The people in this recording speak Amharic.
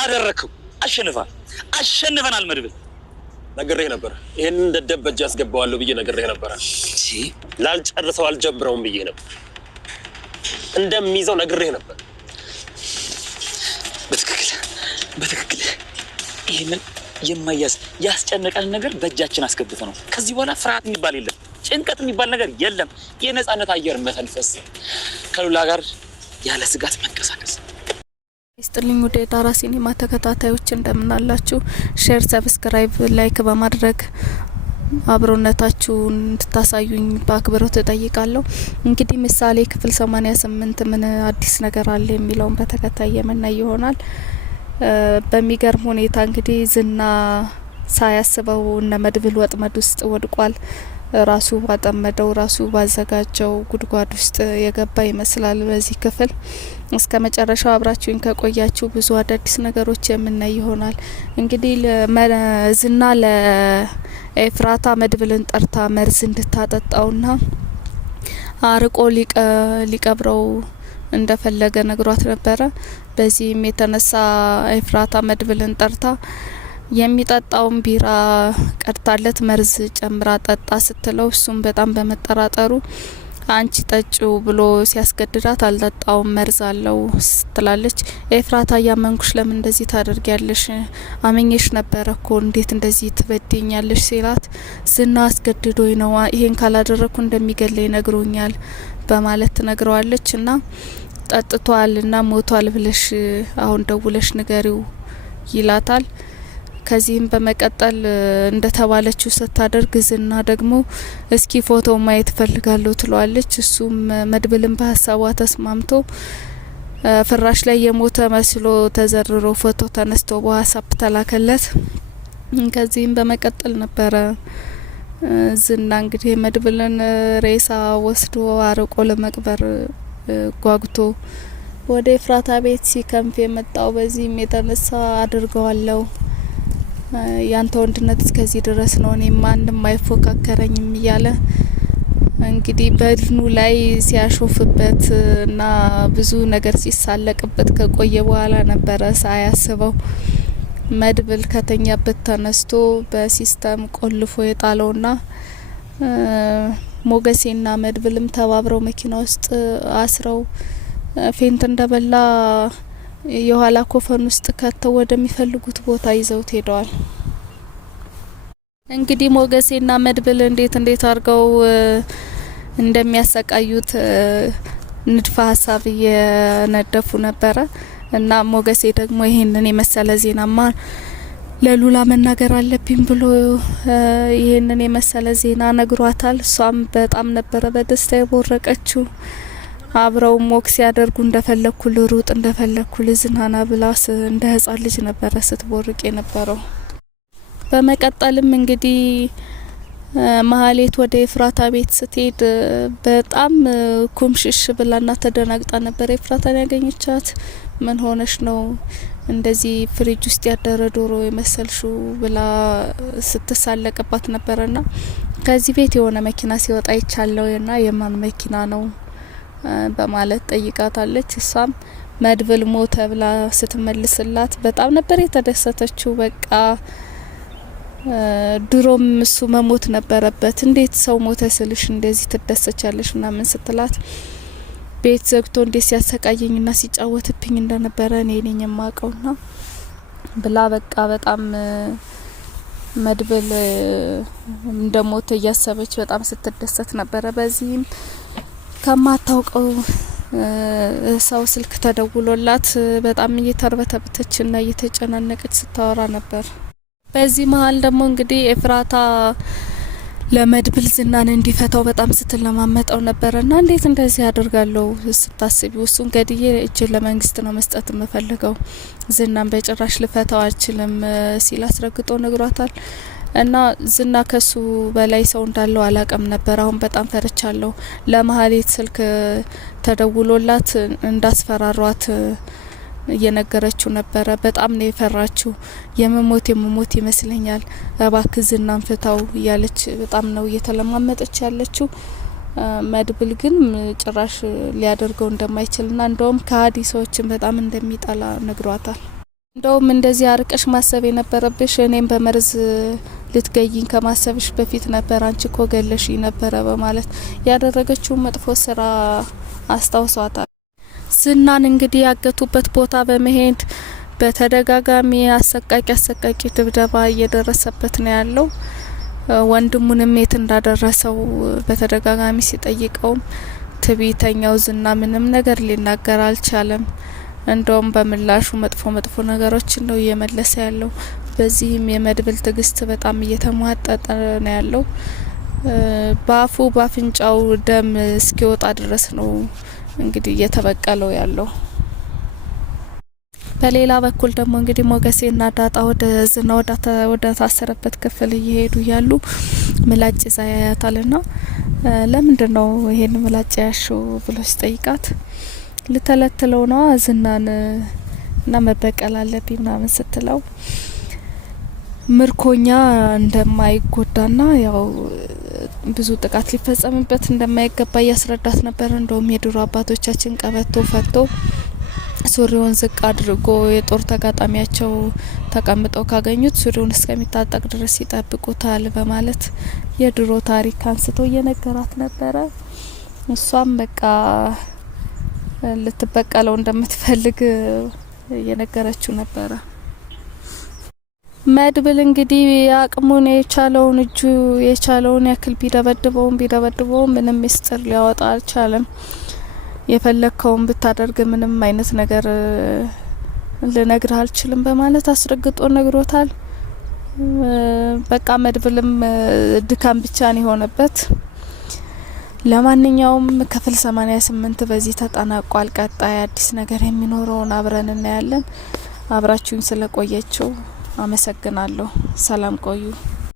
አደረከው አሸንፈናል መድብል ነግሬህ ነበር ይሄንን ደደብ በእጅ አስገባዋለሁ ብዬ ነግሬህ ነበር እሺ ላልጨርሰው አልጀብረውም ብዬ ነበር እንደሚይዘው ነግሬህ ነበር በትክክል ይሄንን የማያስ ያስጨነቀን ነገር በእጃችን አስገብተ ነው ከዚህ በኋላ ፍርሃት የሚባል የለም ጭንቀት የሚባል ነገር የለም የነጻነት አየር መተንፈስ ከሉላ ጋር ያለ ስጋት መንቀሳቀስ ይስጥልኝ ወደ ዳራ ሲኒማ ተከታታዮች እንደምን አላችሁ ሼር ሰብስክራይብ ላይክ በማድረግ አብሮነታችሁን እንድታሳዩኝ በአክብሮት እጠይቃለሁ እንግዲህ ምሳሌ ክፍል 88 ምን አዲስ ነገር አለ የሚለውን በተከታይ የምናይ ይሆናል በሚገርም ሁኔታ እንግዲህ ዝና ሳያስበው እነ መድብል ወጥመድ ውስጥ ወድቋል ራሱ ባጠመደው ራሱ ባዘጋጀው ጉድጓድ ውስጥ የገባ ይመስላል በዚህ ክፍል እስከ መጨረሻው አብራችሁኝ ከቆያችሁ ብዙ አዳዲስ ነገሮች የምናይ ይሆናል እንግዲህ ዝና ለኤፍራታ መድብልን ጠርታ መርዝ እንድታጠጣውና አርቆ ሊቀብረው እንደፈለገ ነግሯት ነበረ በዚህም የተነሳ ኤፍራታ መድብልን ጠርታ የሚጠጣውን ቢራ ቀርታለት መርዝ ጨምራ ጠጣ ስትለው እሱም በጣም በመጠራጠሩ አንቺ ጠጪው ብሎ ሲያስገድዳት አልጠጣውም መርዝ አለው ስትላለች ኤፍራታ ያመንኩሽ ለምን እንደዚህ ታደርጊያለሽ አመኘሽ ነበረኮ እንዴት እንደዚህ ትበደኛለሽ ሲላት ዝና አስገድዶኝ ነው ይሄን ካላደረኩ እንደሚገለኝ ነግሮኛል በማለት ትነግረዋለችና ጠጥቷልና ሞቷል ብለሽ አሁን ደውለሽ ንገሪው ይላታል ከዚህም በመቀጠል እንደተባለችው ስታደርግ ዝና ደግሞ እስኪ ፎቶ ማየት ፈልጋለሁ ትሏለች እሱም መድብልን በሐሳቧ ተስማምቶ ፍራሽ ላይ የሞተ መስሎ ተዘርሮ ፎቶ ተነስቶ በዋትስአፕ ተላከለት ከዚህም በመቀጠል ነበረ ዝና እንግዲህ መድብልን ሬሳ ወስዶ አርቆ ለመቅበር ጓጉቶ ወደ ኤፍራታ ቤት ሲከንፍ የመጣው በዚህም የተነሳ አድርገዋለሁ ያንተ ወንድነት እስከዚህ ድረስ ነው እኔ ማንንም አይፎካከረኝም እያለ እንግዲህ በድኑ ላይ ሲያሾፍበት እና ብዙ ነገር ሲሳለቅበት ከቆየ በኋላ ነበረ ሳያስበው መድብል ከተኛበት ተነስቶ በሲስተም ቆልፎ የጣለውና ሞገሴና መድብልም ተባብረው መኪና ውስጥ አስረው ፌንት እንደበላ የኋላ ኮፈን ውስጥ ከተው ወደሚፈልጉት ቦታ ይዘውት ሄደዋል እንግዲህ ሞገሴና መድብል እንዴት አርገው እንደሚያሰቃዩት ንድፈ ሀሳብ እየነደፉ ነበረ እና ሞገሴ ደግሞ ይሄንን የመሰለ ዜናማ ለሉላ መናገር አለብኝ ብሎ ይሄንን የመሰለ ዜና ነግሯታል እሷም በጣም ነበረ በደስታ የቦረቀችው አብረው ሞክስ ያደርጉ እንደፈለኩ ልሩጥ እንደፈለኩ ልዝናና ብላስ እንደ ህፃን ልጅ ነበረ ስትቦርቅ የነበረው በመቀጠልም እንግዲህ መሀሌት ወደ ኤፍራታ ቤት ስትሄድ በጣም ኩምሽሽ ብላና ተደናግጣ ነበር ኤፍራታን ያገኘቻት ምን ሆነሽ ነው እንደዚህ ፍሪጅ ውስጥ ያደረ ዶሮ የመሰልሹ ብላ ስትሳለቅባት ነበርና ከዚህ ቤት የሆነ መኪና ሲወጣ ይቻለውና የማን መኪና ነው በማለት ጠይቃታለች እሷም መድብል ሞተ ብላ ስትመልስላት በጣም ነበር የተደሰተችው በቃ ድሮም እሱ መሞት ነበረበት እንዴት ሰው ሞተ ስልሽ እንደዚህ ትደሰቻለሽና ምን ስትላት ቤት ዘግቶ እንዴት ሲያሰቃየኝና ሲጫወትብኝ እንደነበረ እኔ ነኝ የማውቀውና ብላ በቃ በጣም መድብል እንደሞተ እያሰበች በጣም ስትደሰት ነበረ በዚህም ከማታውቀው ሰው ስልክ ተደውሎላት በጣም እየተርበተበተችና እየተጨናነቀች ስታወራ ነበር በዚህ መሀል ደግሞ እንግዲህ ኤፍራታ ለመድብል ዝናን እንዲፈታው በጣም ስትለማመጠው ነበርና እንዴት እንደዚህ ያደርጋለው ስታስቢው እሱን ገድዬ እጅ ለመንግስት ነው መስጠት የምፈልገው ዝናን በጭራሽ ልፈታው አልችልም ሲል አስረግጦ ነግሯታል እና ዝና ከሱ በላይ ሰው እንዳለው አላቀም ነበር አሁን በጣም ፈርቻለሁ ለመሀሌት ስልክ ተደውሎላት እንዳስፈራሯት እየነገረችው ነበረ በጣም ነው የፈራችው የመሞት ይመስለኛል እባክህ ዝናን ፍታው እያለች በጣም ነው እየተለማመጠች ያለችው መድብል ግን ጭራሽ ሊያደርገው እንደማይችልና እንደውም ከሀዲ ሰዎችን በጣም እንደሚጠላ ነግሯታል። እንደውም እንደዚህ አርቀሽ ማሰብ የነበረብሽ እኔም በመርዝ ልትገይኝ ከማሰብሽ በፊት ነበር፣ አንቺ ኮ ገለሽ ነበረ በማለት ያደረገችውን መጥፎ ስራ አስታውሷታል። ዝናን እንግዲህ ያገቱበት ቦታ በመሄድ በተደጋጋሚ አሰቃቂ ድብደባ እየደረሰበት ነው ያለው። ወንድሙንም የት እንዳደረሰው በተደጋጋሚ ሲጠይቀውም ትዕቢተኛው ዝና ምንም ነገር ሊናገር አልቻለም። እንደውም በምላሹ መጥፎ ነገሮችን ነው እየመለሰ ያለው። በዚህም የመድብል ትዕግስት በጣም እየተሟጠጠ ነው ያለው። በአፉ በአፍንጫው ደም እስኪወጣ ድረስ ነው እንግዲህ እየተበቀለው ያለው። በሌላ በኩል ደግሞ እንግዲህ ሞገሴና ዳጣ ወደ ዝና ወደ ታሰረበት ክፍል እየሄዱ ያሉ ምላጭ ይዛ ያያታልና ለምንድን ነው ይሄን ምላጭ ያሽው ብሎ ሲጠይቃት ልተለትለው ነው ዝናን እና መበቀል አለብኝ ምናምን ስትለው ምርኮኛ እንደማይጎዳና ያው ብዙ ጥቃት ሊፈጸምበት እንደማይገባ እያስረዳት ነበር። እንደውም የድሮ አባቶቻችን ቀበቶ ፈቶ ሱሪውን ዝቅ አድርጎ የጦር ተጋጣሚያቸው ተቀምጠው ካገኙት ሱሪውን እስከሚታጠቅ ድረስ ይጠብቁታል በማለት የድሮ ታሪክ አንስቶ እየነገራት ነበረ። እሷም በቃ ልትበቀለው እንደምትፈልግ እየነገረችው ነበረ። መድብል እንግዲህ አቅሙን የቻለውን እጁ የቻለውን ያክል ቢደበድበው ምንም ምስጢር ሊያወጣ አልቻለም። የፈለከውን ብታደርግ ምንም አይነት ነገር ልነግርህ አልችልም በማለት አስረግጦ ነግሮታል። በቃ መድብልም ድካም ብቻ ነው የሆነበት። ለማንኛውም ክፍል 88 በዚህ ተጠናቋል። ቀጣይ አዲስ ነገር የሚኖረውን አብረን እናያለን። አብራችሁን ስለቆያችሁ አመሰግናለሁ። ሰላም ቆዩ።